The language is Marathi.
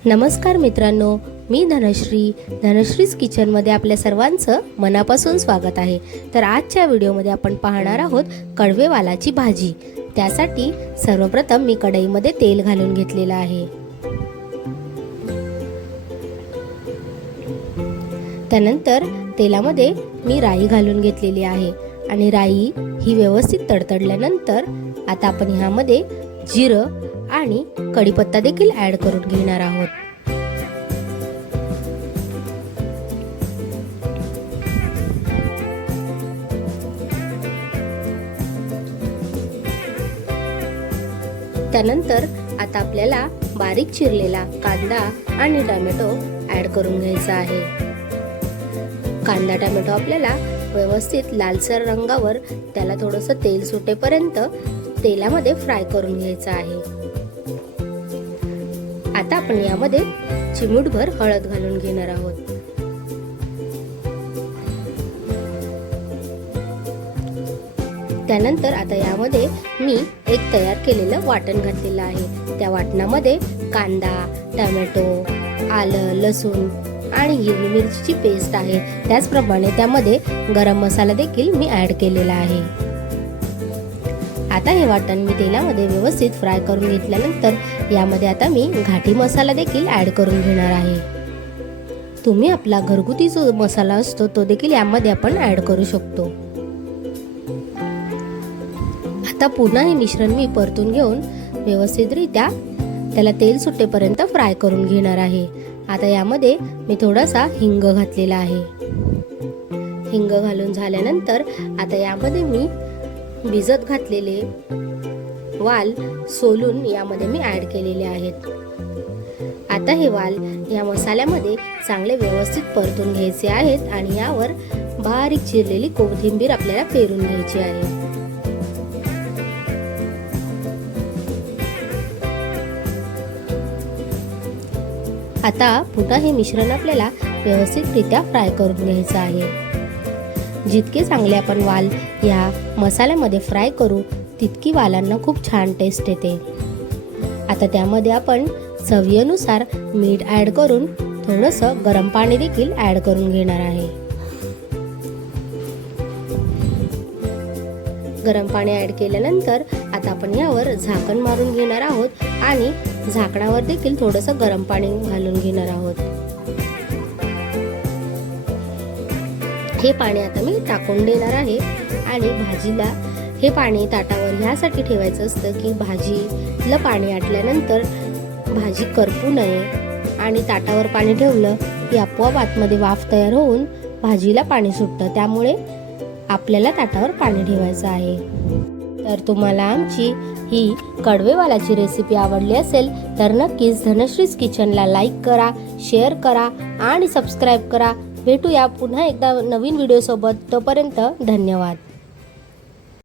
नमस्कार मित्रांनो, मी धनश्रीज किचनमध्ये आपल्या सर्वांचं मनापासून स्वागत आहे। तर आजच्या व्हिडिओमध्ये आपण पाहणार आहोत कडवे वालाची भाजी। त्यासाठी सर्वप्रथम मी कढईमध्ये तेल घालून घेतलेलं आहे। त्यानंतर तेलामध्ये मी राई घालून घेतलेली आहे आणि राई ही व्यवस्थित तडतडल्यानंतर आता आपण ह्यामध्ये जिरं आणि कढीपत्ता देखील ऍड करून घेणार आहोत। त्यानंतर आता आपल्याला बारीक चिरलेला कांदा आणि टोमॅटो ऍड करून घ्यायचा आहे। कांदा टोमॅटो आपल्याला व्यवस्थित लालसर रंगावर त्याला थोडंसं तेल सुटेपर्यंत तेलामध्ये फ्राय करून घ्यायचा आहे। आता आपण यामध्ये चिमूटभर हळद घालून घेणार आहोत। त्यानंतर आता यामध्ये मी एक तयार केलेलं वाटण घातलेलं आहे। त्या वाटणामध्ये कांदा, टोमॅटो, आलं, लसूण आणि हिरवी मिरचीची पेस्ट आहे। त्याचप्रमाणे त्यामध्ये गरम मसाला देखील मी ऍड केलेला आहे। आता हे वाटण मी तेलामध्ये व्यवस्थित फ्राय करून घेतल्यानंतर यामध्ये आता मी घाटी मसाला देखील ऍड करून घेणार आहे। तुम्ही आपला घरगुती जो मसाला असतो तो देखील यामध्ये आपण ऍड करू शकतो। आता पुन्हा हे मिश्रण मी परतून घेऊन व्यवस्थितरित्या त्याला तेल सुटेपर्यंत फ्राय करून घेणार आहे। आता यामध्ये मी थोडासा हिंग घातलेला आहे। हिंग घालून झाल्यानंतर आता यामध्ये मी भिजत घातलेले वाल सोलून यामध्ये मी ऍड केलेले आहेत। आता हे वाल या मसाल्यामध्ये चांगले व्यवस्थित परतून घ्यायचे आहेत आणि यावर बारीक चिरलेली कोथिंबीर आपल्याला पेरून घ्यायची आहे। आता पुन्हा हे मिश्रण आपल्याला व्यवस्थितरित्या फ्राय करून घ्यायचं आहे। जितके चांगले आपण वाल या मसाल्यामध्ये फ्राय करू तितकी वालांना खूप छान टेस्ट येते। आता त्यामध्ये आपण चवीनुसार मीठ ऍड करून थोडंसं गरम पाणी देखील ऍड करून घेणार आहे। गरम पाणी ऍड केल्यानंतर आता आपण यावर झाकण मारून घेणार आहोत आणि झाकणावर देखील थोडंसं गरम पाणी घालून घेणार आहोत। हे पाणी आता मी टाकून देणार आहे आणि भाजीला हे पाणी ताटावर ह्यासाठी ठेवायचं असतं की भाजीला पाणी आटल्यानंतर भाजी करपू नये आणि ताटावर पाणी ठेवलं की आपोआप आतमध्ये वाफ तयार होऊन भाजीला पाणी सुटतं। त्यामुळे आपल्याला ताटावर पाणी ठेवायचं आहे। तर तुम्हाला आमची ही कडवे वालाची रेसिपी आवडली असेल तर नक्कीच धनश्रीज किचनला लाईक करा, शेअर करा आणि सबस्क्राईब करा। भेटूया पुन्हा एकदा नवीन व्हिडिओ सोबत। तोपर्यंत धन्यवाद।